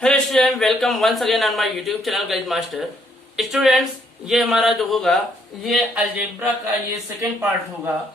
Hello student, welcome once again on my YouTube channel guide master. Students, ये हमारा जो होगा ये अलजेब्रा का ये सेकेंड पार्ट होगा,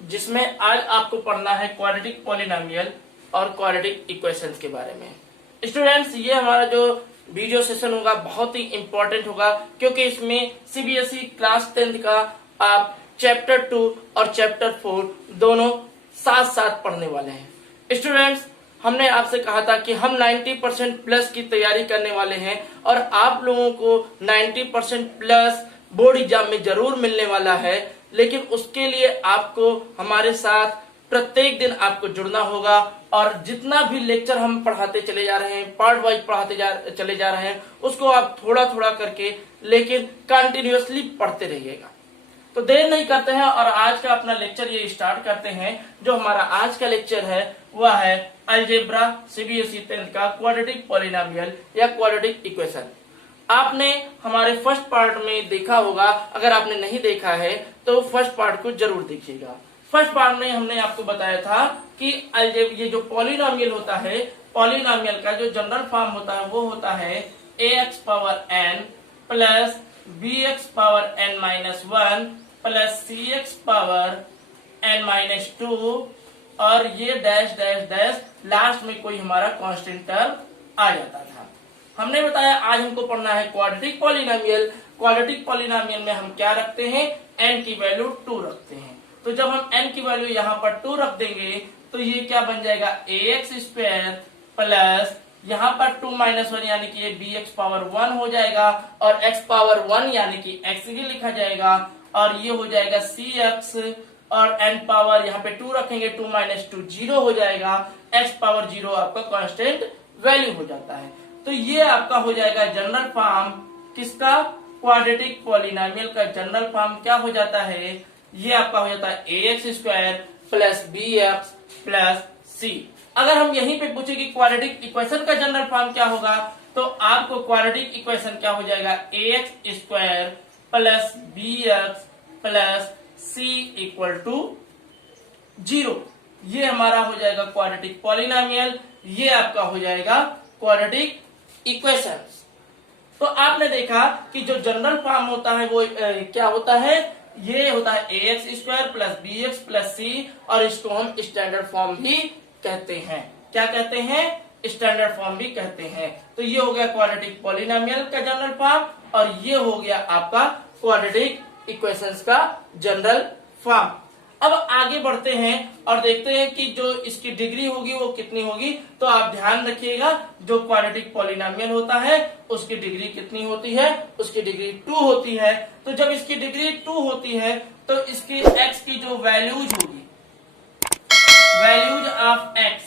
जिसमें आज आपको पढ़ना है क्वाड्रेटिक पॉलिनोमियल और क्वाड्रेटिक इक्वेशंस के बारे में। स्टूडेंट्स, ये हमारा जो वीडियो सेशन होगा बहुत ही इंपॉर्टेंट होगा, क्योंकि इसमें सीबीएसई क्लास 10th का आप चैप्टर 2 और चैप्टर 4 दोनों साथ साथ पढ़ने वाले हैं। स्टूडेंट्स, हमने आपसे कहा था कि हम 90% प्लस की तैयारी करने वाले हैं और आप लोगों को 90% प्लस बोर्ड एग्जाम में जरूर मिलने वाला है, लेकिन उसके लिए आपको हमारे साथ प्रत्येक दिन आपको जुड़ना होगा और जितना भी लेक्चर हम पढ़ाते चले जा रहे हैं, पार्ट वाइज पढ़ाते चले जा रहे हैं, उसको आप थोड़ा थोड़ा करके लेकिन कंटिन्यूअसली पढ़ते रहिएगा। तो देर नहीं करते हैं और आज का अपना लेक्चर ये स्टार्ट करते हैं। जो हमारा आज का लेक्चर है वह है अलजेब्रा सीबीएसई 10th का क्वाड्रेटिक पॉलिनोमियल या क्वाड्रेटिक इक्वेशन। आपने हमारे फर्स्ट पार्ट में देखा होगा, अगर आपने नहीं देखा है तो फर्स्ट पार्ट को जरूर देखिएगा। फर्स्ट पार्ट में हमने आपको बताया था कि ये जो पॉलिनोमियल होता है, पॉलिनोमियल का जो जनरल फॉर्म होता है वो होता है ax power n plus bx power n minus 1 plus cx power n minus 2 और ये डैश डैश डैश लास्ट में कोई हमारा कांस्टेंट टर्म आ जाता था। हमने बताया आज हमको पढ़ना है क्वाड्रेटिक पॉलिनोमियल। क्वाड्रेटिक पॉलिनोमियल में हम क्या रखते हैं, n की वैल्यू 2 रखते हैं। तो जब हम n की वैल्यू यहाँ पर 2 रख देंगे तो ये क्या बन जाएगा, ax स्क्वायर प्लस यहाँ पर 2 माइनस 1 यानी कि ये bx पावर 1 हो जाएगा और x पावर 1 यानी कि x ही लिखा जाएगा और ये हो जाएगा cx और n पावर यहाँ पे 2 रखेंगे, 2 माइनस 2 0 हो जाएगा, x पावर 0 आपका कांस्टेंट वैल्यू हो जाता है। तो ये आपका हो जाएगा जनरल फॉर्म किसका, क्वाड्रेटिक पॉलिनोमियल का जनरल फॉर्म क्या हो जाता है, ये आपका हो जाता है ax square plus bx plus c। अगर हम यहीं पे पूछे कि क्वाड्रेटिक इक्वेशन का जनरल फॉर्म क्या होगा, तो आपको क्वाड्रेटिक इक्वेशन क्या हो जाएगा, ax square plus bx plus c equal to 0। ये हमारा हो जाएगा क्वाड्रेटिक पॉलिनोमियल, ये आपका हो जाएगा क्वाड्रेटिक इक्वेशंस। तो आपने देखा कि जो जनरल फॉर्म होता है वो क्या होता है, ये होता है ax square plus bx plus c और इसको हम स्टैंडर्ड फॉर्म भी कहते हैं। क्या कहते हैं, स्टैंडर्ड फॉर्म भी कहते हैं। तो ये हो गया क्वाड्रेटिक पॉलिनोमियल का जनरल फॉर्म और ये हो गया आपका क्वाड्रेटिक इक्वेशंस का जनरल फॉर्म। अब आगे बढ़ते हैं और देखते हैं कि जो इसकी डिग्री होगी वो कितनी होगी। तो आप ध्यान रखिएगा, जो क्वाड्रेटिक पॉलिनोमियल होता है उसकी डिग्री कितनी होती है, उसकी डिग्री 2 होती है। तो जब इसकी डिग्री 2 होती है तो इसकी x की जो वैल्यूज होगी, वैल्यूज ऑफ x,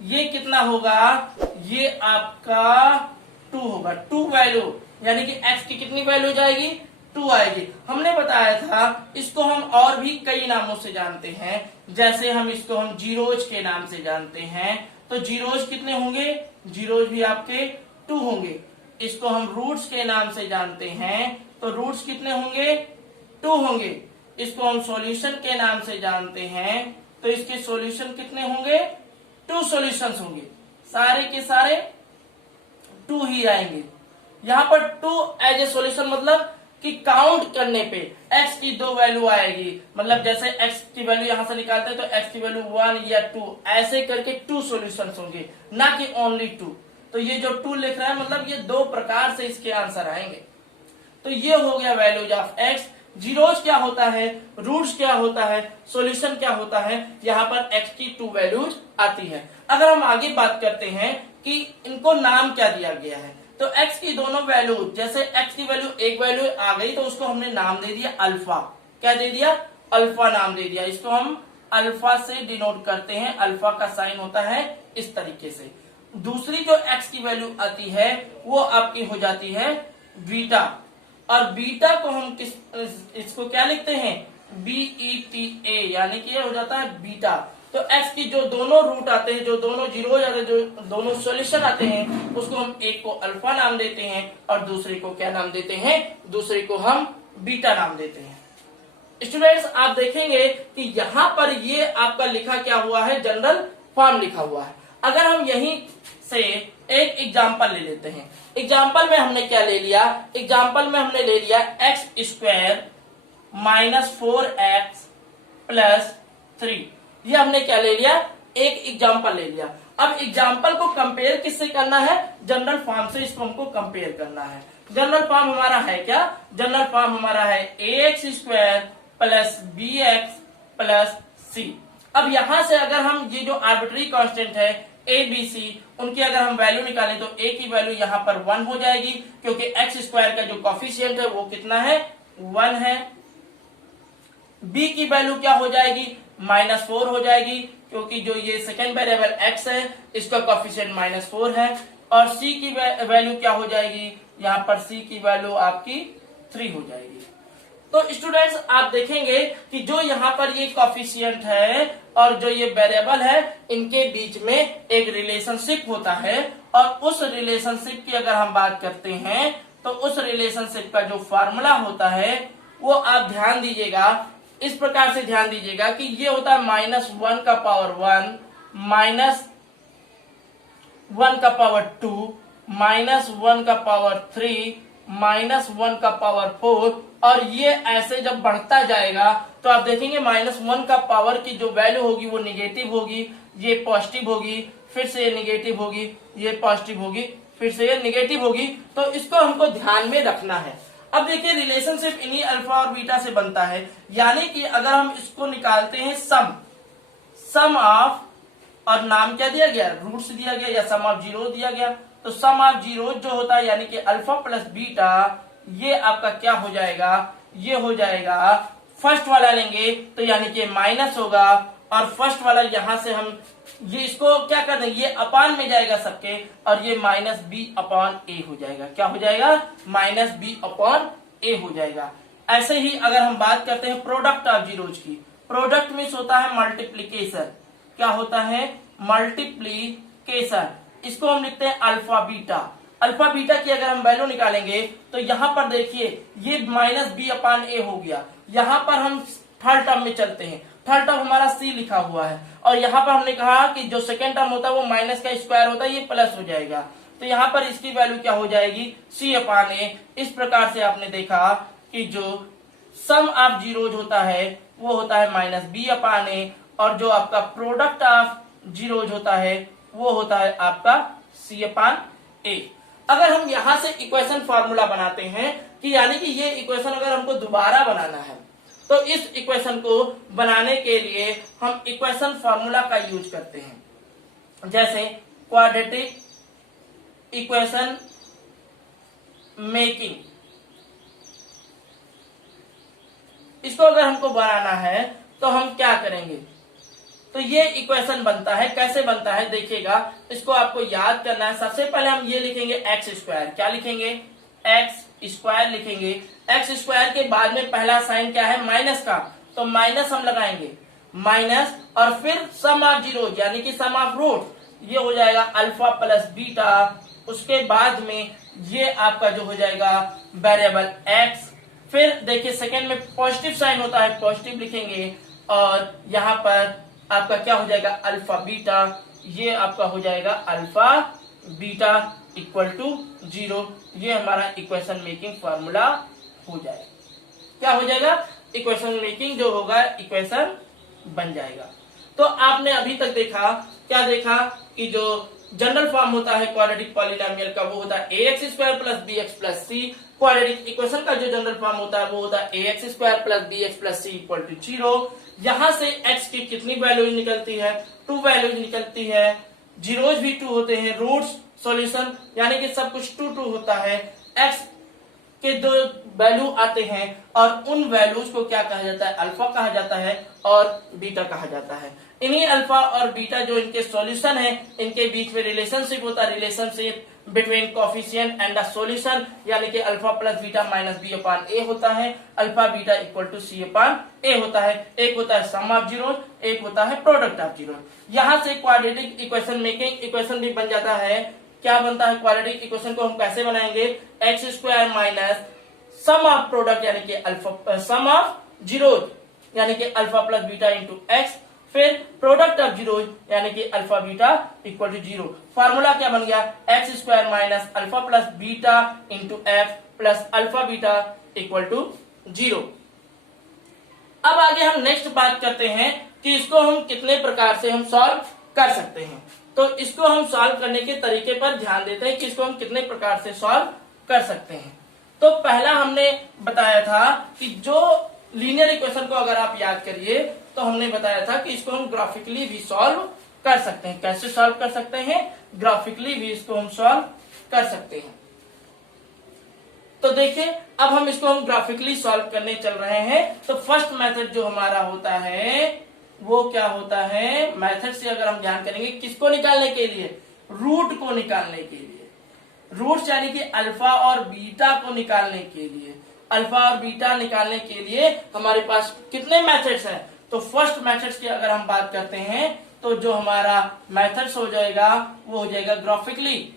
ये कितना होगा, ये आपका 2 होगा। 2 वैल्यू यानी कि x की कितनी वैल्यू जाएगी, 2 आएगी। हमने बताया था इसको हम और भी कई नामों से जानते हैं, जैसे हम इसको हम जीरोज के नाम से जानते हैं। तो जीरोज कितने होंगे, जीरोज भी आपके 2 होंगे। इसको हम रूट्स के नाम से जानते हैं, तो रूट्स कितने होंगे, 2 होंगे। इसको हम सॉल्यूशन के नाम से जानते हैं, तो इसके सॉल्यूशन कितने होंगे, 2 सॉल्यूशंस होंगे। सारे के सारे 2 ही आएंगे। यहाँ पर 2 एज ए सॉल्यूशन मतलब कि काउंट करने पे x की 2 वैल्यू आएगी, मतलब जैसे x की वैल्यू यहां से निकालते हैं तो x की वैल्यू 1 या 2 ऐसे करके 2 सॉल्यूशंस होंगे, ना कि ओनली 2। तो ये जो 2 लिख रहा है मतलब ये 2 प्रकार से इसके आंसर आएंगे। तो ये हो गया वैल्यूज ऑफ x। जीरोज क्या होता है, रूट्स क्या होता है, सॉल्यूशन क्या होता है, यहाँ पर x की 2 वैल्यूज आती है। अगर हम आगे बात करते हैं कि इनको नाम क्या दिया गया है, तो x की दोनों वैल्यू, जैसे x की वैल्यू एक वैल्यू आ गई तो उसको हमने नाम दे दिया अल्फा। क्या दे दिया, अल्फा नाम दे दिया। इसको हम अल्फा से डिनोट करते हैं, अल्फा का साइन होता है इस तरीके से। दूसरी जो x की वैल्यू आती है वो आपकी हो जाती है बीटा, और बीटा को हम इसको क्या लिखते हैं, BETA, यानी कि ये हो जाता है बीटा। तो x की जो दोनों रूट आते हैं, जो दोनों जीरो आते हैं, जो दोनों सॉल्यूशन आते हैं, उसको हम एक को अल्फा नाम देते हैं और दूसरे को क्या नाम देते हैं, दूसरे को हम बीटा नाम देते हैं। स्टूडेंट्स, आप देखेंगे कि यहाँ पर ये आपका लिखा क्या हुआ है, जनरल फॉर्म लिखा हुआ है। अगर हम यहीं से एक एग्जाम्पल ले लेते हैं। एग्जाम्पल में हमने क्या ले लिया, एग्जाम्पल में हमने ले लिया x square minus 4x plus 3। ये हमने क्या ले लिया, एक एग्जाम्पल ले लिया। अब एग्जाम्पल को कंपेयर किससे करना है, जनरल फॉर्म से इसको हमको कंपेयर करना है। जनरल फॉर्म हमारा है क्या, जनरल फॉर्म हमारा है ax square plus bx plus c। अब यहां से अगर हम ये जो आर्बिट्री कांस्टेंट है a b c, उनकी अगर हम वैल्यू निकालें तो a की वैल्यू यहाँ पर 1 हो जाएगी, क्योंकि x स्क्वायर का जो कॉफिशिएंट है वो कितना है, 1 है। b की वैल्यू क्या हो जाएगी, -4 हो जाएगी, क्योंकि जो ये सेकेंड वेरिएबल x है इसका कॉफिशिएंट -4 है। और c की वैल्यू क्या हो जाएगी, यहाँ पर c की वैल्यू आपकी 3 हो जाएगी। तो स्टूडेंट्स आप देखेंगे कि जो यहाँ पर ये कॉफिशिएंट है और जो ये वेरिएबल है, इनके बीच में एक रिलेशनशिप होता है। और उस रिलेशनशिप की अगर हम बात करते हैं तो उस रिलेशनशिप का जो फॉर्मूला होता है वो आप ध्यान दीजिएगा, इस प्रकार से ध्यान दीजिएगा कि ये होता है -1 का पावर 1 -1 का पावर 2 -1 का पावर 3 -1 का पावर 4। और ये ऐसे जब बढ़ता जाएगा तो आप देखेंगे -1 का पावर की जो वैल्यू होगी वो निगेटिव होगी, ये पॉजिटिव होगी, फिर से ये निगेटिव होगी, ये पॉजिटिव होगी, फिर से ये निगेटिव होगी। तो इसको हमको ध्यान में रखना है। अब देखिए रिलेशनशिप इन्हीं अल्फा और बीटा से बनता है, यानी कि अगर हम इसको निकालते हैं सम ऑफ, और नाम क्या दिया गया, रूट्स दिया गया या सम ऑफ जीरो दिया गया, तो सम ऑफ जीरो जो होता है यानी कि अल्फा प्लस बीटा, ये आपका क्या हो जाएगा, ये हो जाएगा फर्स्ट वाला लेंगे तो यानी कि माइनस होगा, और फर्स्ट वाला यहां से हम ये इसको क्या कर देंगे, ये अपान में जाएगा सबके, और ये -b/a हो जाएगा। क्या हो जाएगा, -b/a हो जाएगा। ऐसे ही अगर हम बात करते हैं प्रोडक्ट ऑफ जीरोज की, प्रोडक्ट मीन्स होता है मल्टीप्लीकेशन। क्या होता है, मल्टीप्लीकेशन। इसको हम लिखते हैं अल्फा बीटा। अल्फा बीटा की अगर हम वैल्यू निकालेंगे तो यहाँ पर देखिए ये -b/a हो गया। यहाँ पर हम थर्ड टर्म में चलते हैं, थर्ड टर्म हमारा c लिखा हुआ है, और यहाँ पर हमने कहा कि जो सेकेंड टर्म होता है वो माइनस का स्क्वायर होता है, ये प्लस हो जाएगा। तो यहाँ पर इसकी वैल्यू क्या हो जाएगी, c/a। इस प्रकार से आपने देखा कि जो सम ऑफ जीरोज होता है वो होता है -b/a, और जो आपका प्रोडक्ट ऑफ जीरोज होता है वो होता है आपका c/a। अगर हम यहां से इक्वेशन फार्मूला बनाते हैं कि यानी कि ये इक्वेशन अगर हमको दोबारा बनाना है तो इस इक्वेशन को बनाने के लिए हम इक्वेशन फार्मूला का यूज करते हैं, जैसे क्वाड्रेटिक इक्वेशन मेकिंग। इसको अगर हमको बनाना है तो हम क्या करेंगे, तो ये इक्वेशन बनता है, कैसे बनता है देखिएगा, इसको आपको याद करना है। सबसे पहले हम ये लिखेंगे एक्स स्क्वायर, क्या लिखेंगे, एक्स स्क्वायर लिखेंगे। एक्स स्क्वायर के बाद में पहला साइन क्या है, माइनस का, तो माइनस हम लगाएंगे, माइनस, और फिर सम ऑफ जीरो यानी कि सम ऑफ रूट, ये हो जाएगा अल्फा प्लस बीटा। उसके बाद में ये आपका जो हो जाएगा वेरिएबल एक्स। फिर देखिए सेकेंड में पॉजिटिव साइन होता है, पॉजिटिव लिखेंगे, और यहाँ पर आपका क्या हो जाएगा, अल्फा बीटा। ये आपका हो जाएगा अल्फा बीटा इक्वल टू 0। ये हमारा इक्वेशन मेकिंग फॉर्मूला हो जाएगा। क्या हो जाएगा, इक्वेशन मेकिंग जो होगा इक्वेशन बन जाएगा। तो आपने अभी तक देखा, क्या देखा कि जो जनरल फॉर्म होता है क्वाड्रेटिक पॉलिनोमियल का वो होता है ax square plus bx plus c। Quadratic equation का जो जनरल फॉर्म होता है वो होता है ax square plus bx plus c equal to 0। यहां से x की कितनी वैल्यूज निकलती है, 2 वैल्यूज निकलती है, जीरोज भी 2 होते हैं, रूट्स सॉल्यूशन यानी कि सब कुछ 2 2 होता है। x के 2 वैल्यू आते हैं और उन वैल्यूज को क्या कहा जाता है, अल्फा कहा जाता है और बीटा कहा जाता है। इन्हीं अल्फा और बीटा जो इनके सॉल्यूशन है, इनके बीच में रिलेशनशिप होता है, relationship between coefficient and the solution, यानी कि alpha plus beta minus b/a होता है। Alpha beta equal to c/a होता है। एक होता है सम ऑफ जीरो, एक होता है प्रोडक्ट ऑफ जीरो। यहां से क्वाड्रेटिक इक्वेशन मेकिंग इक्वेशन भी बन जाता है। क्या बनता है, क्वाड्रेटिक इक्वेशन को हम कैसे बनाएंगे, x square minus sum of product यानी कि अल्फा, सम ऑफ जीरो यानी कि alpha plus beta into x, फिर प्रोडक्ट ऑफ जीरो यानी कि alpha beta equal to zero. Formula क्या बन गया, x square minus alpha plus beta into F plus alpha beta equal to zero. अब आगे हम नेक्स्ट बात करते हैं कि इसको हम कितने प्रकार से हम सॉल्व कर सकते हैं। तो इसको हम सॉल्व करने के तरीके पर ध्यान देते हैं कि इसको हम कितने प्रकार से सॉल्व कर सकते हैं। तो पहला हमने बताया था कि जो लीनियर इक्वेशन को अगर आप याद करिए तो हमने बताया था कि इसको हम ग्राफिकली भी सॉल्व कर सकते हैं। कैसे सॉल्व कर सकते हैं, ग्राफिकली भी इसको हम सॉल्व कर सकते हैं। तो देखिए अब हम इसको हम ग्राफिकली सॉल्व करने चल रहे हैं। तो फर्स्ट मेथड जो हमारा होता है वो क्या होता है, मेथड से अगर हम ध्यान करेंगे किसको निकालने के लिए, रूट को निकालने के लिए, रूट्स यानी कि अल्फा और बीटा को निकालने के लिए। अल्फा और बीटा निकालने के लिए हमारे पास कितने मेथड्स हैं, तो फर्स्ट मेथड्स की अगर हम बात करते हैं तो जो हमारा मेथड्स हो जाएगा वो हो जाएगा ग्राफिकली।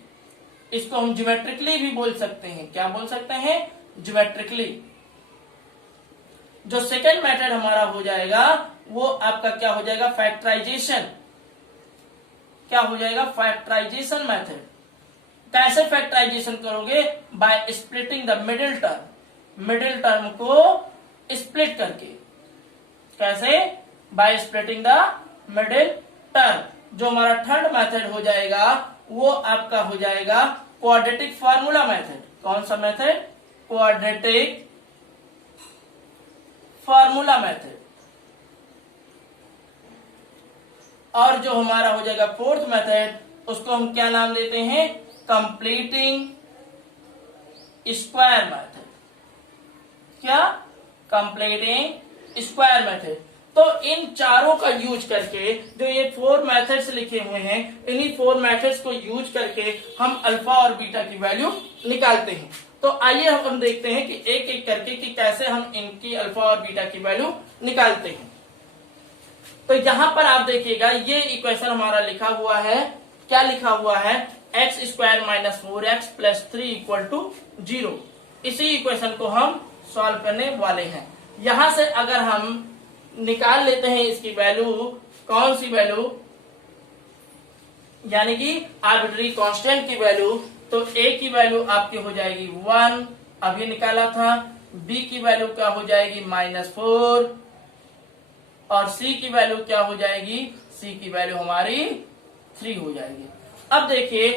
इसको हम ज्योमेट्रिकली भी बोल सकते हैं। क्या बोल सकते हैं, ज्योमेट्रिकली। जो सेकंड मेथड हमारा हो जाएगा वो आपका क्या हो जाएगा, फैक्टराइजेशन। क्या हो जाएगा, फैक्टराइजेशन मेथड। कैसे फैक्टराइजेशन करोगे, bye splitting the middle term, middle term को स्प्लिट करके। कैसे, bye splitting the middle term. जो हमारा थर्ड मेथड हो जाएगा वो आपका हो जाएगा क्वाड्रेटिक फार्मूला मेथड। कौन सा मेथड, क्वाड्रेटिक फार्मूला मेथड। और जो हमारा हो जाएगा फोर्थ मेथड उसको हम क्या नाम देते हैं, कंप्लीटिंग स्क्वायर मेथड। क्या, कंप्लीटिंग स्क्वायर मेथड। तो इन चारों का यूज करके जो ये 4 मेथड्स लिखे हुए हैं, इन्हीं 4 मेथड्स को यूज करके हम अल्फा और बीटा की वैल्यू निकालते हैं। तो आइए हम देखते हैं कि एक एक करके कि कैसे हम इनकी अल्फा और बीटा की वैल्यू निकालते हैं। तो यहां पर आप देखिएगा ये इक्वेशन हमारा लिखा हुआ है। क्या लिखा हुआ है, x square minus 4x plus 3 equal to 0। इसी इक्वेशन को हम सॉल्व करने वाले हैं। यहां से अगर हम निकाल लेते हैं इसकी वैल्यू, कौन सी वैल्यू, यानी कि आर्बिट्ररी कांस्टेंट की वैल्यू, तो a की वैल्यू आपकी हो जाएगी 1, अभी निकाला था। b की वैल्यू क्या हो जाएगी -4 और c की वैल्यू क्या हो जाएगी, c की वैल्यू हमारी 3 हो जाएगी। अब देखिए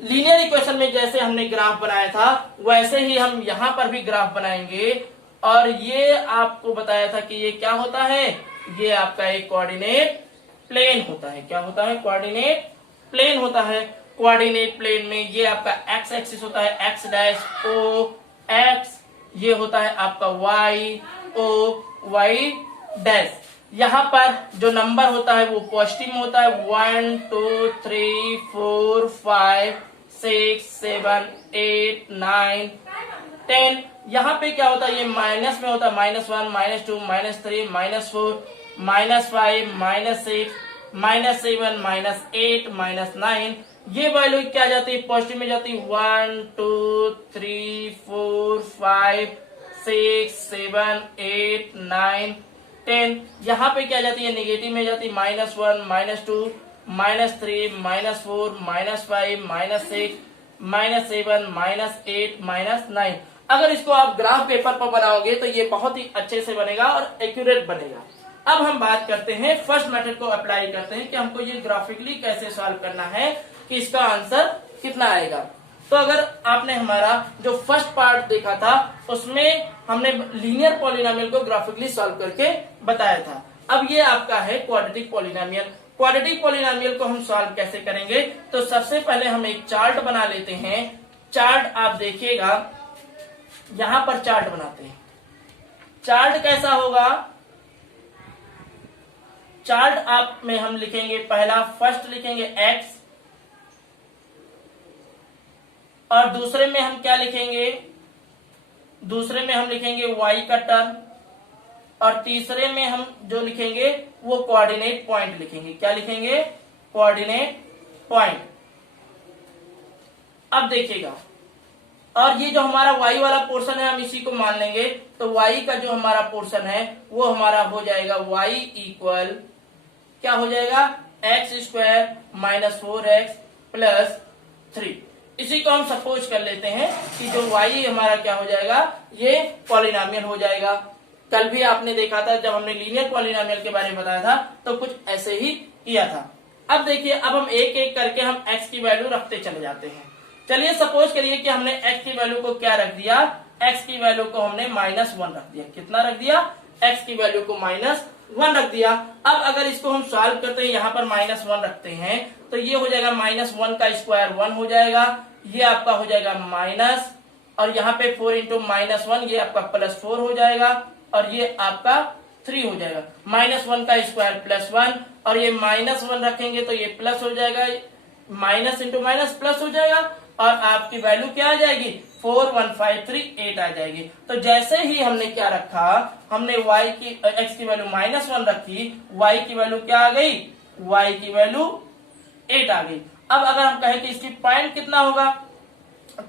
लीनियर इक्वेशन में जैसे हमने ग्राफ बनाया था वैसे ही हम यहां पर भी ग्राफ बनाएंगे। और ये आपको बताया था कि ये क्या होता है, ये आपका एक कोऑर्डिनेट प्लेन होता है। क्या होता है, कोऑर्डिनेट प्लेन होता है। कोऑर्डिनेट प्लेन में ये आपका एक्स एक्सिस होता है, एक्स डैश ओ एक्स, ये होता है आपका वाई ओ वाई डैश। यहाँ पर जो नंबर होता है वो पॉजिटिव में होता है, 1 2 3 4 5 6 7 8 9 10। यहाँ पे क्या होता है, ये माइनस में होता है, -1 -2 -3 -4 -5 -6 -7 -8 -9। ये वैल्यू क्या जाती है, पॉजिटिव में जाती है, 1 2 3 4 5 6 7 8 9 10। यहाँ पे क्या जाती है, नेगेटिव में जाती है, -1 -2 -3 -4 -5 -6 -7 -8 -9। अगर इसको आप ग्राफ पेपर पर बनाओगे तो ये बहुत ही अच्छे से बनेगा और एक्यूरेट बनेगा। अब हम बात करते हैं फर्स्ट मेथड को अप्लाई करते हैं कि हमको ये ग्राफिकली कैसे सॉल्व करना है, कि इसका आंसर कितना आएगा। तो अगर आपने हमारा जो फर्स्ट पार्ट देखा था उसमें हमने लीनियर पॉलिनोमियल को ग्राफिकली सॉल्व करके बताया था। अब ये आपका है क्वाड्रेटिक पॉलिनोमियल। क्वाड्रेटिक पॉलिनोमियल को हम सॉल्व कैसे करेंगे, तो सबसे पहले हम एक चार्ट बना लेते हैं। चार्ट आप देखिएगा, यहां पर चार्ट बनाते हैं। चार्ट कैसा होगा, चार्ट आप में हम लिखेंगे, पहला फर्स्ट लिखेंगे x, और दूसरे में हम क्या लिखेंगे, दूसरे में हम लिखेंगे y का टर्म, और तीसरे में हम जो लिखेंगे वो कोऑर्डिनेट पॉइंट लिखेंगे। क्या लिखेंगे, कोऑर्डिनेट पॉइंट। अब देखिएगा, और ये जो हमारा y वाला पोर्शन है हम इसी को मान लेंगे। तो y का जो हमारा पोर्शन है वो हमारा हो जाएगा y इक्वल क्या हो जाएगा, x square minus 4x plus 3। इसी को हम सपोज कर लेते हैं कि जो y हमारा क्या हो जाएगा, ये पॉलिनोमियल हो जाएगा। कल भी आपने देखा था जब हमने लीनियर पॉलिनोमियल के बारे में बताया था तो कुछ ऐसे ही किया था। अब देखिए, अब हम एक एक करके हम x की वैल्यू रखते चले जाते हैं। चलिए सपोज करिए कि हमने x की वैल्यू को क्या रख दिया, x की वैल्यू को हमने -1 रख दिया। कितना रख दिया, x की वैल्यू को -1 रख दिया। अब अगर इसको हम सॉल्व करते हैं, यहाँ पर -1 रखते हैं तो ये हो जाएगा -1 का स्क्वायर 1 हो जाएगा, ये आपका हो जाएगा माइनस, और यहाँ पे 4 इंटू -1 ये आपका +4 हो जाएगा, और ये आपका 3 हो जाएगा। -1 का स्क्वायर +1, और ये -1 रखेंगे तो ये प्लस हो जाएगा, माइनस इंटू माइनस प्लस हो जाएगा, और आपकी वैल्यू क्या आ जाएगी, 41538 आ जाएगी। तो जैसे ही हमने क्या रखा, हमने x की वैल्यू -1 रखी, y की वैल्यू क्या आ गई, y की वैल्यू 8 आ गई। अब अगर हम कहें कि इसकी पॉइंट कितना होगा,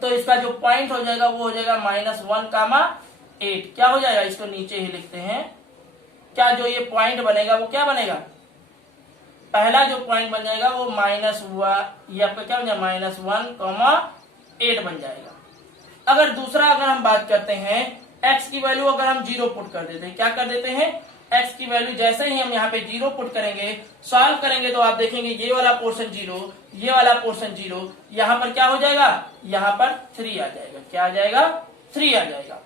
तो इसका जो पॉइंट हो जाएगा वो हो जाएगा -1,8। क्या हो जाएगा, इसको नीचे ही लिखते हैं। क्या जो ये पॉइंट बनेगा वो क्या बनेगा, पहला जो पॉइंट बन जाएगा वो ये आपका क्या बन जाएगा, -1,8 बन जाएगा। अगर दूसरा अगर हम बात करते हैं, x की वैल्यू अगर हम 0 पुट कर देते हैं, क्या कर देते हैं, x की वैल्यू जैसे ही हम यहाँ पे 0 पुट करेंगे, सॉल्व करेंगे, तो आप देखेंगे ये वाला पोर्शन 0, ये वाला पोर्शन 0, यहाँ पर क्या हो जाएगा, यहाँ पर 3 आ जाएगा। क्या आ जाएगा, 3 आ जाएगा।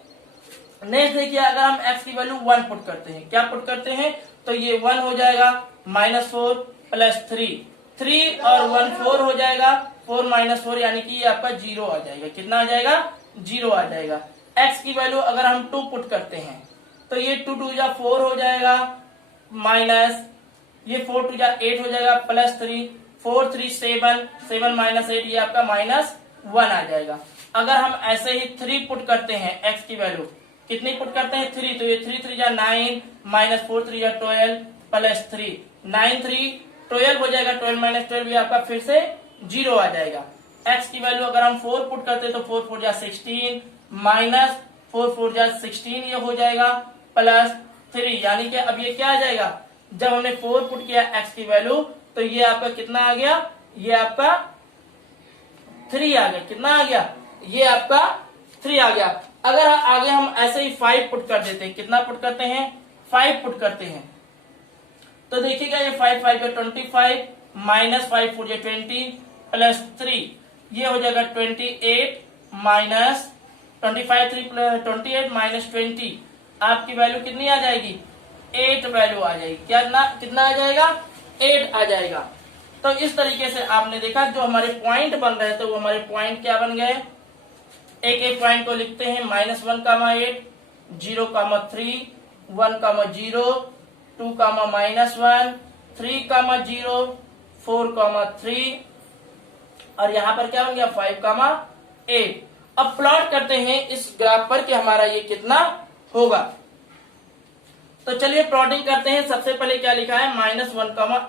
नेक्स्ट देखिए, अगर हम x की वैल्यू 1 पुट करते हैं, क्या पुट करते हैं, तो ये 1 हो जाएगा, -4 प्लस 3 और 1 4 हो जाएगा, 4 -4 यानी कि ये आपका 0 आ जाएगा। कितना आ जाएगा, 0 आ जाएगा। x की वैल्यू अगर हम 2 पुट करते हैं तो ये 2 2 जा 4 हो जाएगा, माइनस ये 4 2 जा 8 हो जाएगा, +3 4 3 7 7 -8 ये आपका -1 आ जाएगा। अगर हम ऐसे ही 3 पुट करते हैं, x की वैल्यू कितनी पुट करते हैं, 3, तो ये 3 3 जा 9 -4 3 जा 12 +3 9 3 12 हो जाएगा, 12 - 12 ये आपका फिर से 0 आ जाएगा। x की वैल्यू अगर हम 4 पुट करते हैं तो 4 4 जा 16 -4 4 जा 16 ये हो जाएगा, +3 यानी कि अब ये क्या आ जाएगा, जब हमने 4 पुट किया x की वैल्यू तो ये आपका कितना आ गया, ये आपका 3 आ गया। कितना आ गया, ये आपका 3 आ गया। अगर आगे हम ऐसे ही 5 पुट कर देते हैं, कितना पुट करते हैं, 5 पुट करते हैं, तो देखिएगा ये 5 5 का 25 -5 4 जा 20 +3 ये हो जाएगा 28 माइनस 25 3 28 -20 आपकी वैल्यू कितनी आ जाएगी, 8 वैल्यू आ जाएगी। क्या कितना आ जाएगा, 8 आ जाएगा। तो इस तरीके से आपने देखा जो हमारे पॉइंट बन रहे थे वो हमारे पॉइंट क्या बन गए। एक एक पॉइंट को लिखते हैं, -1,8 0,3 1, 0 2, -1 3, 0 4, 3 और यहाँ पर क्या बन गया 5, 8। अब प्लॉट करते हैं इस ग्राफ पर कि हमारा ये कितना होगा। तो चलिए प्लॉटिंग करते हैं। सबसे पहले क्या लिखा है, -1,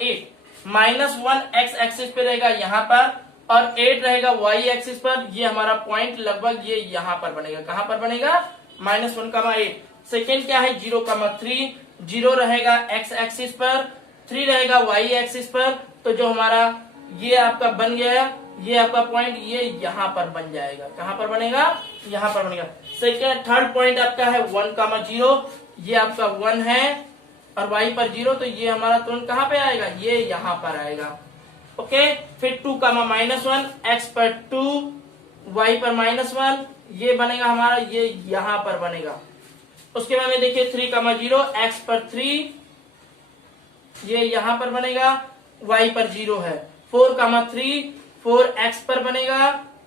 8 -1 x एक्सिस पे रहेगा यहाँ पर और 8 रहेगा y एक्सिस पर। ये हमारा पॉइंट लगभग ये यहाँ पर बनेगा। कहाँ पर बनेगा, -1, 8। सेकेंड क्या है 0, 3 0 रहेगा x एक्सिस पर, 3 रहेगा y एक्सिस पर। तो जो हमारा ये आपका बन गया, ये आपका पॉइंट ये यहाँ पर बन जाएगा। कहाँ पर बनेगा, यहाँ पर बनेगा। सेकेंड थर्ड पॉइंट आपका है 1, 0 ये आपका 1 है और y पर 0 तो ये हमारा तुरंत कहाँ पे आएगा, ये यहाँ पर आएगा। ओके, फिर 2, -1 x पर 2 y पर -1 ये बनेगा हमारा, ये यहाँ पर बनेगा। उसके बाद में देखिए 3, 0 x पर 3 ये यहाँ पर बनेगा, y पर 0 है। 4, 3 4 x पर बनेगा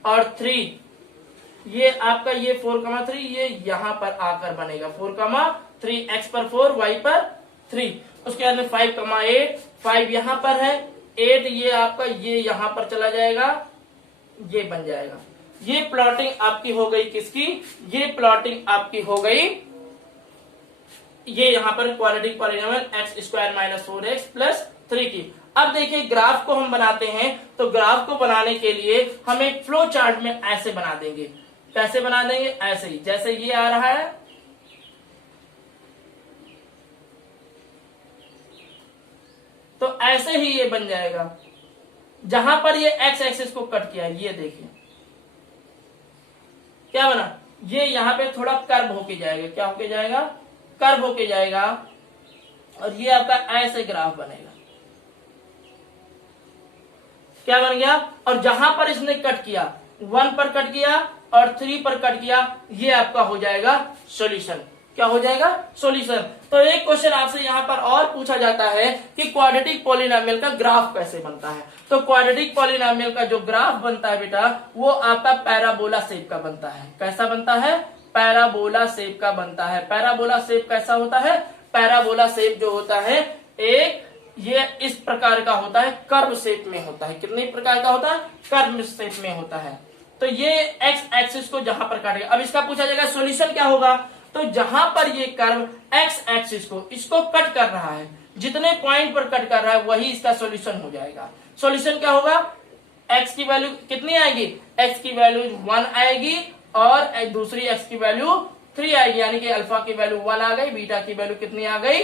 और 3 ये आपका ये 4, 3 ये यहाँ पर आकर बनेगा। 4, 3 x पर 4 y पर 3। उसके बाद में 5, 8 5 यहाँ पर है, 8 ये आपका ये यहाँ पर चला जाएगा, ये बन जाएगा। ये प्लॉटिंग आपकी हो गई किसकी, ये प्लॉटिंग आपकी हो गई ये यहाँ पर क्वाड्रेटिक पॉलिनोमियल x² - 4x + 3 की। अब देखिए ग्राफ को हम बनाते हैं तो ग्राफ को बनाने के लिए हम एक फ्लो चार्ट में ऐसे बना देंगे। कैसे बना देंगे, ऐसे ही जैसे ये आ रहा है, तो ऐसे ही ये बन जाएगा। जहां पर ये एक्स एक्सिस को कट किया, ये देखिए क्या बना, ये यहां पे थोड़ा कर्व होके जाएगा। क्या होके जाएगा? कर्व होके जाएगा, और ये आपका ऐसे ग्राफ बनेगा। क्या बन गया? और जहां पर इसने कट किया, 1 पर कट किया और 3 पर कट किया, ये आपका हो जाएगा सॉल्यूशन। क्या हो जाएगा? सॉल्यूशन। तो एक क्वेश्चन आपसे यहां पर और पूछा जाता है कि क्वाड्रेटिक पॉलिनोमियल का ग्राफ कैसे बनता है। तो क्वाड्रेटिक पॉलिनोमियल का जो ग्राफ बनता है बेटा, वो आपका पैराबोला शेप का बनता है। कैसा बनता है? पैराबोला शेप का बनता है। पैराबोला शेप कैसा होता है? पैराबोला शेप जो होता है, एक ये इस प्रकार का होता है, कर्व शेप में होता है। कितने प्रकार का होता है? कर्व शेप में होता है। तो ये एक्स एक्सिस को जहां पर काटेगा। अब इसका पूछा जाएगा सॉल्यूशन क्या होगा। तो जहां पर ये कर्व एक्स एक्सिस को इसको कट कर रहा है, जितने पॉइंट पर कट कर रहा है, वही इसका सॉल्यूशन हो जाएगा। सॉल्यूशन क्या होगा? एक्स की वैल्यू कितनी आएगी? एक्स की वैल्यू 1 आएगी और दूसरी एक्स की वैल्यू 3 आएगी, यानी कि अल्फा की वैल्यू 1 आ गई, बीटा की वैल्यू कितनी आ गई?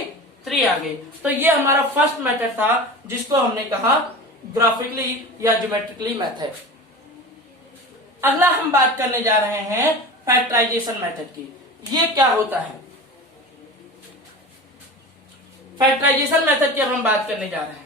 3 आ गई। तो ये हमारा फर्स्ट मेथड था, जिसको हमने कहा ग्राफिकली या ज्योमेट्रिकली मेथड। अगला हम बात करने जा रहे हैं फैक्टराइजेशन मेथड की। ये क्या होता है? फैक्टराइजेशन मेथड की अब हम बात करने जा रहे हैं।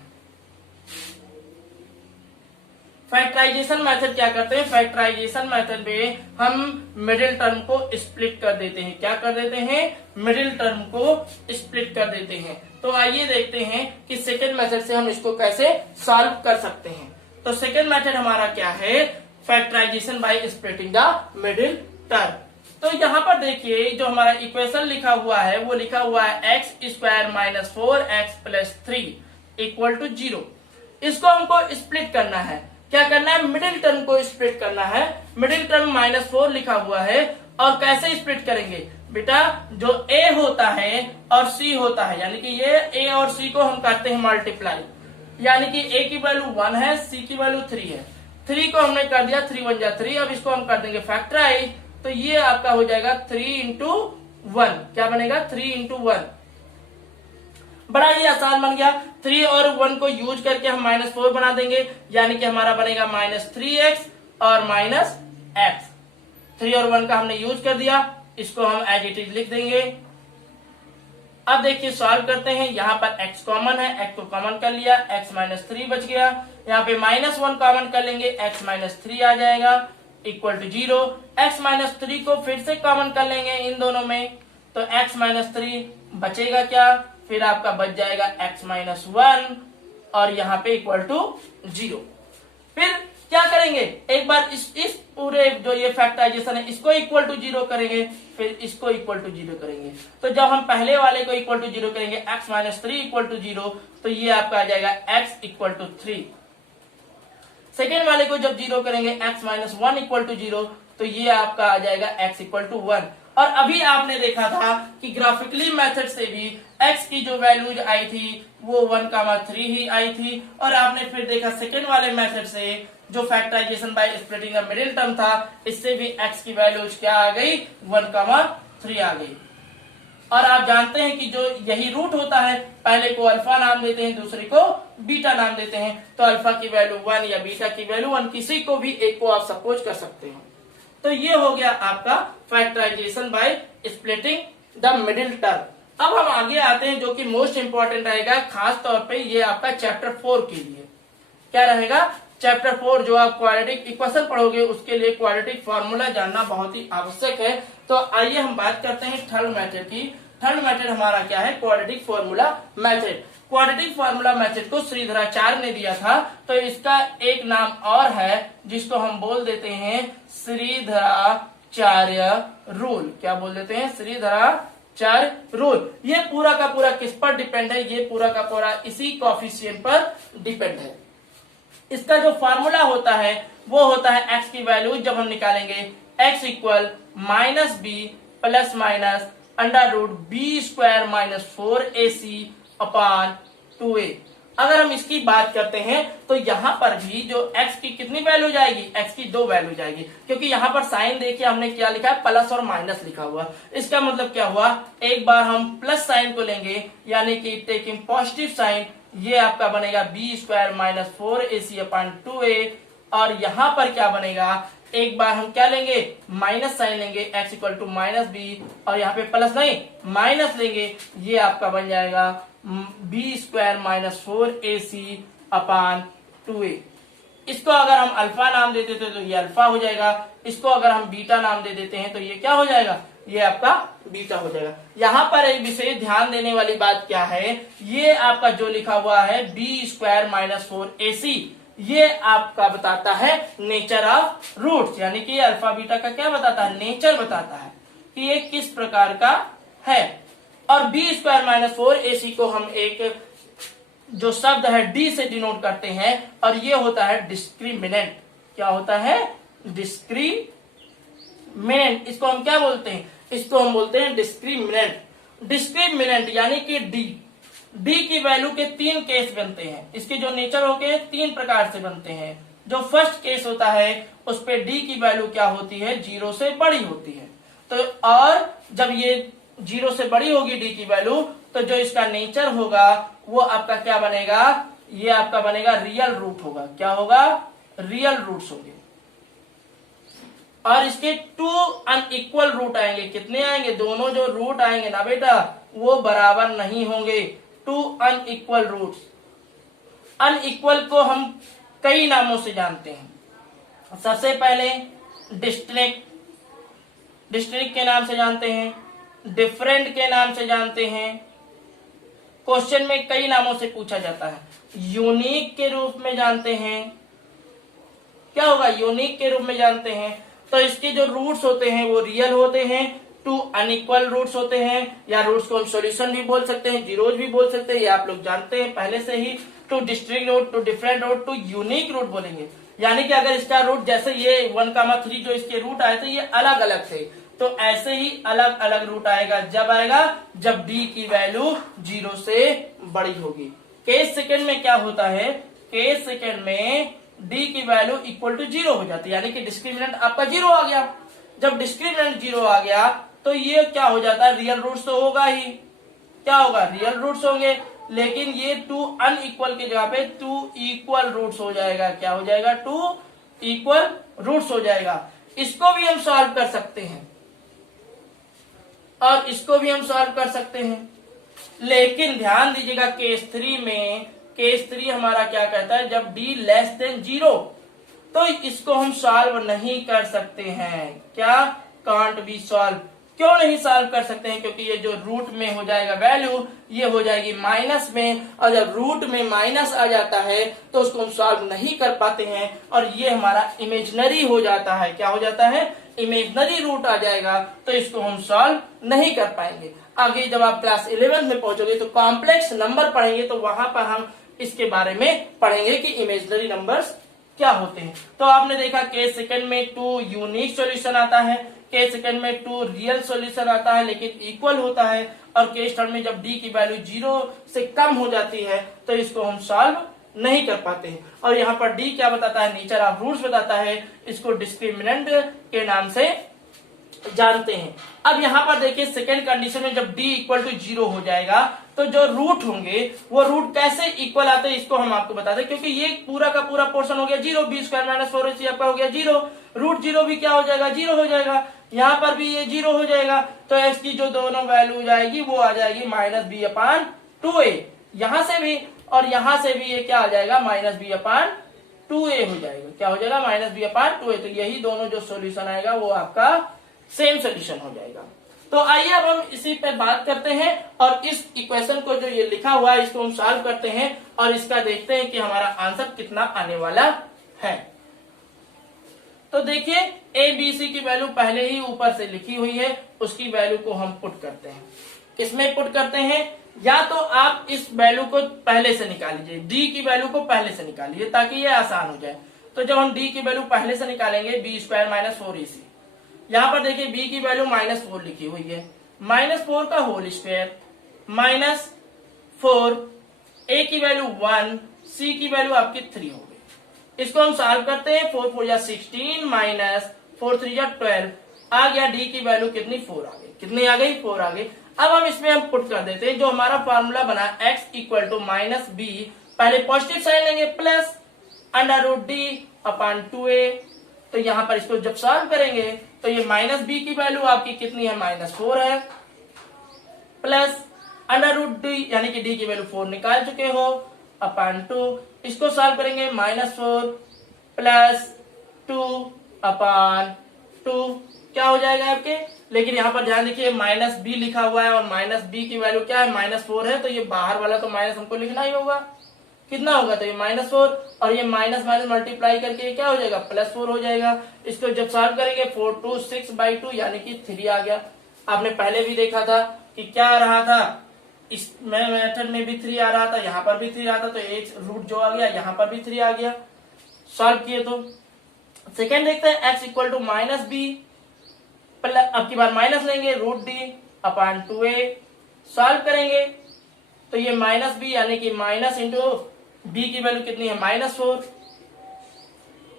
फैक्टराइजेशन मेथड क्या करते हैं? फैक्टराइजेशन मेथड में हम मिडिल टर्म को स्प्लिट कर देते हैं। क्या कर देते हैं? मिडिल टर्म को स्प्लिट कर देते हैं। तो आइए देखते हैं कि सेकेंड मेथड से हम इसको कैसे सॉल्व कर सकते हैं। तो सेकेंड मेथड हमारा क्या है? Factorisation by splitting the middle term. तो यहाँ पर देखिए, जो हमारा इक्वेशन लिखा हुआ है, वो लिखा हुआ है x square minus 4x plus 3 equal to 0। इसको हमको स्प्लिट करना है। क्या करना है? मिडिल टर्म को स्प्लिट करना है। मिडिल टर्म -4 लिखा हुआ है, और कैसे स्प्लिट करेंगे बेटा? जो a होता है और c होता है, यानी कि ये a और c को हम करते हैं मल्टीप्लाई, यानी कि a की वैल्यू 1 है, c की वैल्यू 3 है। 3 को हमने कर दिया, 3 1 जा 3। अब इसको हम कर देंगे फैक्टराइज, तो ये आपका हो जाएगा 3 इंटू 1। क्या बनेगा? 3 इंटू 1। बड़ा ही आसान बन गया। 3 और 1 को यूज करके हम -4 बना देंगे, यानी कि हमारा बनेगा -3x और -x। 3 और 1 का हमने यूज कर दिया, इसको हम एज इट इज लिख देंगे। अब देखिए सॉल्व करते हैं। यहाँ पर x कॉमन है, x को कॉमन कर लिया, x -3 बच गया। यहाँ पे -1 कॉमन कर लेंगे, x -3 आ जाएगा इक्वल टू 0। x -3 को फिर से कॉमन कर लेंगे इन दोनों में, तो x -3 बचेगा क्या? फिर आपका बच जाएगा x -1 और यहाँ पे इक्वल टू 0। फिर क्या करेंगे? एक बार इस पूरे जो ये फैक्टराइजेशन है, इसको इक्वल टू 0 करेंगे, फिर इसको इक्वल टू 0 करेंगे। तो जब हम पहले वाले को इक्वल टू 0 करेंगे, x -3 इक्वल टू 0, तो ये आपका आ जाएगा x इक्वल टू 3। सेकेंड वाले को जब 0 करेंगे, x -1 इक्वल टू 0, तो ये आपका आ जाएगा x इक्वल टू 1। और अभी आपने देखा था कि ग्राफिकली मेथड से भी x की जो वैल्यूज आई थी वो 1,3 ही आई थी। और आपने फिर देखा सेकेंड वाले मेथड से, जो factorisation by splitting the middle term था, इससे भी x की वैल्यूज क्या आ गई? 1,3 आ गई। और आप जानते हैं कि जो यही रूट होता है, पहले को अल्फा नाम देते हैं, दूसरे को बीटा नाम देते हैं। तो अल्फा की वैल्यू 1 या बीटा की वैल्यू 1, किसी को भी एक को आप सपोज कर सकते हैं। तो ये हो गया आपका factorisation by splitting the middle term. अब हम आगे आते हैं, जो कि मोस्ट इंपॉर्टेंट रहेगा, खास तौर पे ये आपका चैप्टर 4 के लिए। क्या रहेगा? चैप्टर 4 जो आप क्वाड्रेटिक इक्वेशन पढ़ोगे, उसके लिए क्वाड्रेटिक फॉर्मूला जानना बहुत ही आवश्यक है। तो आइए हम बात करते हैं थर्ड मेथड की। थर्ड मेथड हमारा क्या है? Quadratic formula method. Quadratic formula method को श्रीधराचार्य ने दिया था, तो इसका एक नाम और है जिसको हम बोल देते हैं श्रीधराचार्य रूल। क्या बोल देते हैं? श्रीधराचार्य रूल। ये पूरा का पूरा किस पर डिपेंड है? ये पूरा का पूरा इसी कोएफिशिएंट पर डिपेंड है। इसका जो फॉर्मूला होता है वो होता है x की वैल्यू जब हम निकालेंगे, x equal -b plus minus √b² - 4ac upon 2a। अगर हम इसकी बात करते हैं तो यहाँ पर भी जो x की कितनी वैल्यू जाएगी? x की 2 वैल्यू जाएगी, क्योंकि यहाँ पर साइन देखिए हमने क्या लिखा है? प्लस और माइनस लिखा हुआ। इसका मतलब क्या हुआ? एक बार हम प्लस साइन को लेंगे, यानी कि टेकिंग पॉजिटिव साइन, ये आपका बनेगा B square minus 4ac upon 2a। और यहां पर क्या बनेगा, एक बार हम क्या लेंगे, माइनस साइन लेंगे, x equal to minus B, और यहाँ पे प्लस नहीं माइनस लेंगे, ये आपका बन जाएगा B square minus 4ac upon 2a। इसको अगर हम अल्फा नाम दे देते तो ये अल्फा हो जाएगा, इसको अगर हम बीटा नाम दे देते हैं तो ये क्या हो जाएगा, ये आपका बीटा हो जाएगा। यहाँ पर एक विशेष ध्यान देने वाली बात क्या है, ये आपका जो लिखा हुआ है बी स्क्वायर माइनस 4ac, ये आपका बताता है नेचर ऑफ रूट्स, यानी कि अल्फा बीटा का क्या बताता है, नेचर बताता है कि ये किस प्रकार का है। और बी स्क्वायर माइनस 4ac को हम एक जो शब्द है डी से डिनोट करते हैं, और ये होता है डिस्क्रिमिनेंट। क्या होता है, डिस्क्रिमिनेंट। इसको हम क्या बोलते हैं, इसको हम बोलते हैं डिस्क्रिमिनेंट। डिस्क्रिमिनेंट यानी कि डी की वैल्यू के 3 केस बनते हैं, इसके जो नेचर होके 3 प्रकार से बनते हैं। जो फर्स्ट केस होता है उस पे डी की वैल्यू क्या होती है, 0 से बड़ी होती है। तो और जब ये 0 से बड़ी होगी डी की वैल्यू, तो जो इसका नेचर होगा वो आपका क्या बनेगा, ये आपका बनेगा रियल रूट होगा। क्या होगा, रियल रूट्स होंगे। और इसके 2 अनइक्वल रूट आएंगे। कितने आएंगे, दोनों जो रूट आएंगे ना बेटा वो बराबर नहीं होंगे। 2 अनइक्वल रूट्स। अनइक्वल को हम कई नामों से जानते हैं। सबसे पहले डिस्ट्रिक्ट के नाम से जानते हैं, डिफरेंट के नाम से जानते हैं, क्वेश्चन में कई नामों से पूछा जाता है, यूनिक के रूप में जानते हैं। क्या होगा, यूनिक के रूप में जानते हैं। तो इसके जो रूट्स होते हैं वो रियल होते हैं। 2 अनइक्वल रूट्स होते हैं, या रूट्स को हम सॉल्यूशन भी बोल सकते हैं, जीरोज भी बोल सकते हैं, ये आप लोग जानते हैं पहले से ही। 2 district root, 2 different root, 2 unique root बोलेंगे। यानी कि अगर इसका रूट जैसे ये 1,3 जो इसके रूट आए थे ये अलग अलग थे, तो ऐसे ही अलग अलग रूट आएगा। जब आएगा जब डी की वैल्यू 0 से बड़ी होगी। केस सेकंड में क्या होता है, केस सेकंड में डी की वैल्यू इक्वल टू 0 हो जाती है, यानी कि डिस्क्रिमिनेंट आपका 0 आ गया। जब डिस्क्रिमिनेंट 0 आ गया तो ये क्या हो जाता है, रियल रूट्स तो होगा ही। क्या होगा, रियल रूट्स होंगे। लेकिन ये 2 अनइक्वल की जगह पे 2 इक्वल रूट्स हो जाएगा। क्या हो जाएगा, 2 इक्वल रूट्स हो जाएगा। इसको भी हम सॉल्व कर सकते हैं और इसको भी हम सॉल्व कर सकते हैं। लेकिन ध्यान दीजिएगा केस 3 में, केस 3 हमारा क्या कहता है, जब d लेस देन 0 तो इसको हम सॉल्व नहीं कर सकते हैं। क्या, कांट बी सॉल्व। क्यों नहीं सॉल्व कर सकते हैं, क्योंकि ये जो रूट में हो जाएगा वैल्यू ये हो जाएगी माइनस में, और जब रूट में माइनस आ जाता है तो उसको हम सॉल्व नहीं कर पाते हैं, और ये हमारा इमेजिनरी हो जाता है। क्या हो जाता है, इमेजिनरी रूट आ जाएगा, तो इसको हम सॉल्व नहीं कर पाएंगे। आगे जब आप क्लास 11 में पहुंचोगे तो कॉम्प्लेक्स नंबर पढ़ेंगे, तो वहां पर हम इसके बारे में पढ़ेंगे कि इमेजिनरी नंबर्स क्या होते हैं। तो आपने देखा केस सेकंड में 2 यूनिक सॉल्यूशन आता है, केस सेकंड में 2 रियल सॉल्यूशन आता है लेकिन इक्वल होता है, और केस थर्ड में जब डी की वैल्यू 0 से कम हो जाती है तो इसको हम सॉल्व नहीं कर पाते हैं। और यहाँ पर डी क्या बताता है, नेचर ऑफ रूट्स बताता है, इसको डिस्क्रिमिनेंट के नाम से जानते हैं। अब यहाँ पर देखिए सेकेंड कंडीशन में जब d इक्वल टू 0 हो जाएगा तो जो रूट होंगे वो रूट कैसे इक्वल आते हैं इसको हम आपको बताते हैं, क्योंकि ये पूरा का पूरा पोर्शन हो गया 0, बी स्क्वायर माइनस 4ac आपका हो गया 0, रूट 0 भी क्या हो जाएगा, 0 हो जाएगा। यहाँ पर भी ये 0 हो जाएगा, तो x की जो दोनों वैल्यू जाएगी वो आ जाएगी माइनस बी अपान 2a। यहाँ से भी और यहाँ से भी ये क्या आ जाएगा, माइनस बी अपान 2a हो जाएगा। क्या हो जाएगा, माइनस बी अपान 2a। तो यही दोनों जो सोल्यूशन आएगा वो आपका सेम सोल्यूशन हो जाएगा। तो आइए अब हम इसी पे बात करते हैं और इस इक्वेशन को जो ये लिखा हुआ है इसको हम सॉल्व करते हैं और इसका देखते हैं कि हमारा आंसर कितना आने वाला है। तो देखिए ए बी सी की वैल्यू पहले ही ऊपर से लिखी हुई है, उसकी वैल्यू को हम पुट करते हैं। किसमें पुट करते हैं, या तो आप इस वैल्यू को पहले से निकाल लीजिए, डी की वैल्यू को पहले से निकालिए ताकि ये आसान हो जाए। तो जब हम डी की वैल्यू पहले से निकालेंगे बी स्क्वायर माइनस 4ac, यहाँ पर देखिए b की वैल्यू -4 लिखी हुई है, -4 का होल स्क्वायर माइनस 4, a की वैल्यू 1, c की वैल्यू आपकी 3 हो गई। इसको हम सॉल्व करते हैं, 4 4 16 माइनस 4 3 12 आ गया। d की वैल्यू कितनी, 4 आ गई। कितनी आ गई, 4 आ गई। अब हम इसमें हम पुट कर देते हैं जो हमारा फॉर्मूला बना x equal to minus B, पहले पॉजिटिव साइन लेंगे plus under root D upon 2a। तो यहां पर इसको जब सॉल्व करेंगे तो ये माइनस बी की वैल्यू आपकी कितनी है, -4 है, प्लस अंडर रूट डी यानी कि डी की वैल्यू 4 निकाल चुके हो अपॉन 2। इसको सॉल्व करेंगे -4 प्लस 2 अपॉन 2 क्या हो जाएगा आपके। लेकिन यहाँ पर ध्यान देखिए माइनस बी लिखा हुआ है और माइनस बी की वैल्यू क्या है, -4 है, तो ये बाहर वाला तो माइनस हमको लिखना ही होगा। कितना होगा, तो ये -4 और ये माइनस माइनस मल्टीप्लाई करके ये क्या हो जाएगा, +4 हो जाएगा। इसको जब सॉल्व करेंगे 4 2 6/2 यानी कि 3 आ गया। आपने पहले भी देखा था कि क्या आ रहा था, इस मेथड में भी 3 आ रहा था, यहाँ पर भी 3 आ रहा था, तो एक रूट जो आ गया यहाँ पर भी 3 आ गया। सॉल्व किए तो सेकेंड देखते हैं x equal to minus B, अब की बार माइनस लेंगे root D upon 2a। Solve करेंगे तो ये माइनस बी यानी कि माइनस इंटू बी की वैल्यू कितनी है, -4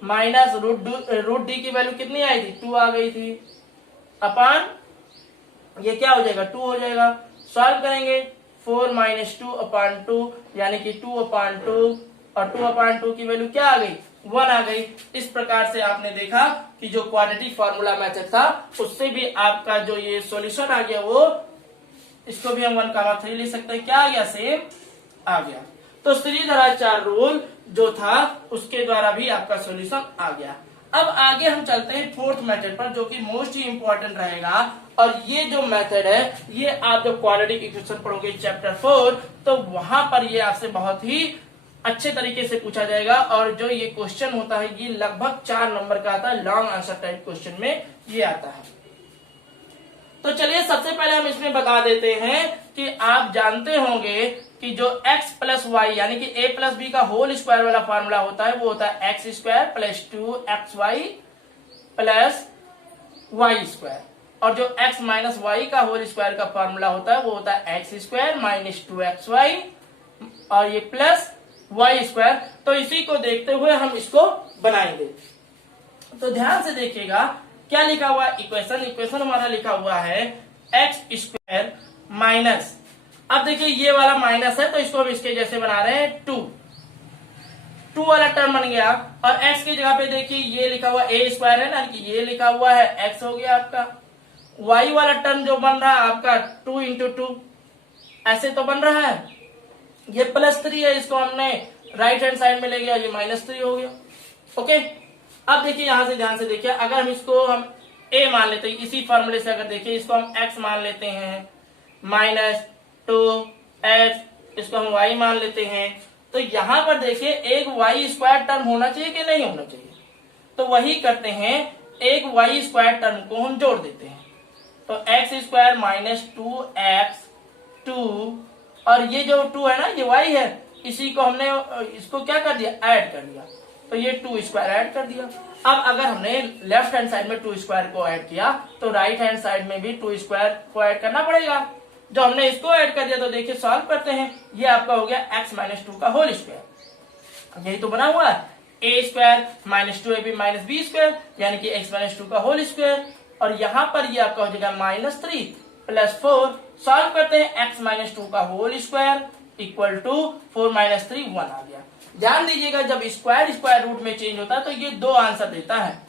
माइनस रूट डी की वैल्यू कितनी आई थी, 2 आ गई थी, अपॉन ये क्या हो जाएगा, 2 हो जाएगा। सॉल्व करेंगे 4 - 2 अपॉन 2 यानी कि 2 अपॉन 2 और 2 अपॉन 2 की वैल्यू क्या आ गई, 1 आ गई। इस प्रकार से आपने देखा कि जो क्वाड्रेटिक फॉर्मूला मेथड था उससे भी आपका जो ये सॉल्यूशन आ गया वो, इसको भी हम 1,3 लिख सकते हैं, क्या आ गया, सेम आ गया। तो श्रीधराचार्य रूल जो था उसके द्वारा भी आपका सॉल्यूशन आ गया। अब आगे हम चलते हैं फोर्थ मेथड पर जो कि मोस्ट ही इंपॉर्टेंट रहेगा। और ये जो मेथड है ये आप जब क्वाड्रेटिक इक्वेशन पढ़ोगे चैप्टर 4 तो वहां पर ये आपसे बहुत ही अच्छे तरीके से पूछा जाएगा। और जो ये क्वेश्चन होता है ये लगभग 4 नंबर का आता है, लॉन्ग आंसर टाइप क्वेश्चन में ये आता है। तो चलिए सबसे पहले हम इसमें बता देते हैं कि आप जानते होंगे कि जो x प्लस वाई यानी कि a प्लस बी का होल स्क्वायर वाला फॉर्मूला होता है वो होता है x² plus 2xy plus y²। और जो x माइनस वाई का होल स्क्वायर का फॉर्मूला होता है वो होता है x² माइनस 2xy और ये प्लस y²। तो इसी को देखते हुए हम इसको बनाएंगे। तो ध्यान से देखिएगा क्या लिखा हुआ है, इक्वेशन हमारा लिखा हुआ है x² माइनस, अब देखिए ये वाला माइनस है तो इसको हम इसके जैसे बना रहे हैं 2 वाला टर्म बन गया। और x की जगह पे देखिए ये लिखा हुआ a² है ना, कि ये लिखा हुआ है x हो गया आपका। y वाला टर्म जो बन रहा है आपका 2 × 2 ऐसे तो बन रहा है, ये +3 है, इसको हमने राइट हैंड साइड में ले गया, ये -3 हो गया। ओके, अब देखिए यहां से ध्यान से देखिए, अगर हम इसको हम a मान लेते हैं इसी फॉर्मूले से, अगर देखिए इसको हम x मान लेते हैं -2x, इसको हम y मान लेते हैं, तो यहां पर देखिए एक y² टर्म होना चाहिए कि नहीं होना चाहिए, तो वही करते हैं, एक y² टर्म को हम जोड़ देते हैं। तो x² माइनस 2x 2 और ये जो 2 है ना ये y है, इसी को हमने इसको क्या कर दिया, ऐड कर दिया, तो ये 2² ऐड कर दिया। अब अगर हमने लेफ्ट हैंड साइड में 2² को ऐड किया तो राइट हैंड साइड में भी 2² को ऐड करना पड़ेगा। जो हमने इसको ऐड कर दिया तो देखिए सॉल्व करते हैं, ये आपका हो गया x - 2 का होल स्क्वायर, यही तो बना हुआ है a² minus 2ab minus b² यानी कि x - 2 का होल स्क्वायर। और यहाँ पर ये आपका हो जाएगा -3 प्लस 4। सॉल्व करते हैं x - 2 का होल स्क्वायर इक्वल टू 4 - 3 1 आ गया। ध्यान दीजिएगा जब स्क्वायर रूट में चेंज होता है तो ये 2 आंसर देता है,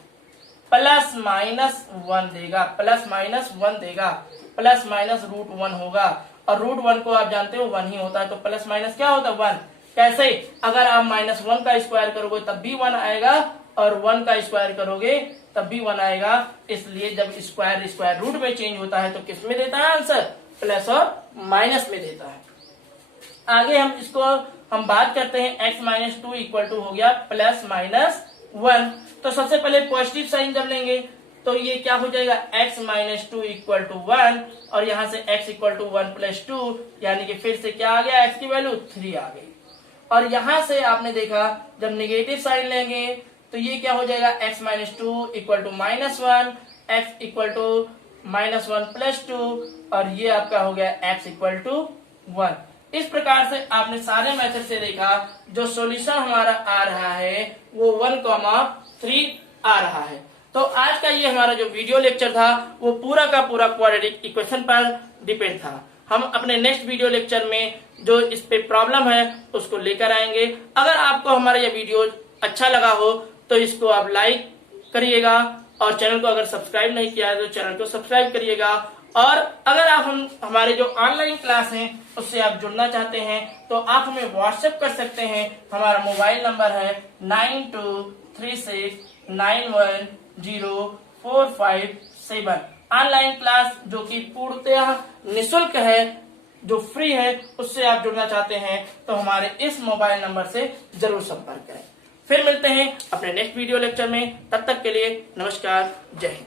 +-1 देगा, +-1 देगा, +-√1 होगा। और √1 को आप जानते हो 1 ही होता है, तो प्लस माइनस क्या होता है 1। कैसे, अगर आप -1 का स्क्वायर करोगे तब भी 1 आएगा और 1 का स्क्वायर करोगे तब भी 1 आएगा। इसलिए जब स्क्वायर रूट में चेंज होता है तो किस में देता है आंसर, प्लस और माइनस में देता है। आगे हम इसको हम बात करते हैं x - 2 इक्वल टू हो गया +-1। तो सबसे पहले पॉजिटिव साइन जब लेंगे तो ये क्या हो जाएगा, x - 2 इक्वल टू 1 और यहां से x इक्वल टू 1 + 2 यानी कि फिर से क्या आ गया, x की वैल्यू 3 आ गई। और यहां से आपने देखा जब नेगेटिव साइन लेंगे तो ये क्या हो जाएगा, x - 2 equal to -1, x equal to -1 + 2 और ये आपका हो गया x इक्वल टू 1। इस प्रकार से आपने सारे मेथड से देखा जो सॉल्यूशन हमारा आ रहा है वो 1,3 आ रहा है। तो आज का ये हमारा जो वीडियो लेक्चर था वो पूरा का पूरा क्वाड्रेटिक इक्वेशन पर डिपेंड था। हम अपने नेक्स्ट वीडियो लेक्चर में जो इस पे प्रॉब्लम है उसको लेकर आएंगे। अगर आपको हमारा ये वीडियो अच्छा लगा हो तो इसको आप लाइक करिएगा और चैनल को अगर सब्सक्राइब नहीं किया है तो चैनल को सब्सक्राइब करिएगा। और अगर आप हमारे जो ऑनलाइन क्लास हैं उससे आप जुड़ना चाहते हैं तो आप हमें व्हाट्सएप कर सकते हैं। हमारा मोबाइल नंबर है 9236910457। ऑनलाइन क्लास जो कि पूर्णतः निःशुल्क है, जो फ्री है, उससे आप जुड़ना चाहते हैं तो हमारे इस मोबाइल नंबर से जरूर संपर्क करें। फिर मिलते हैं अपने नेक्स्ट वीडियो लेक्चर में। तब तक के लिए नमस्कार, जय हिंद।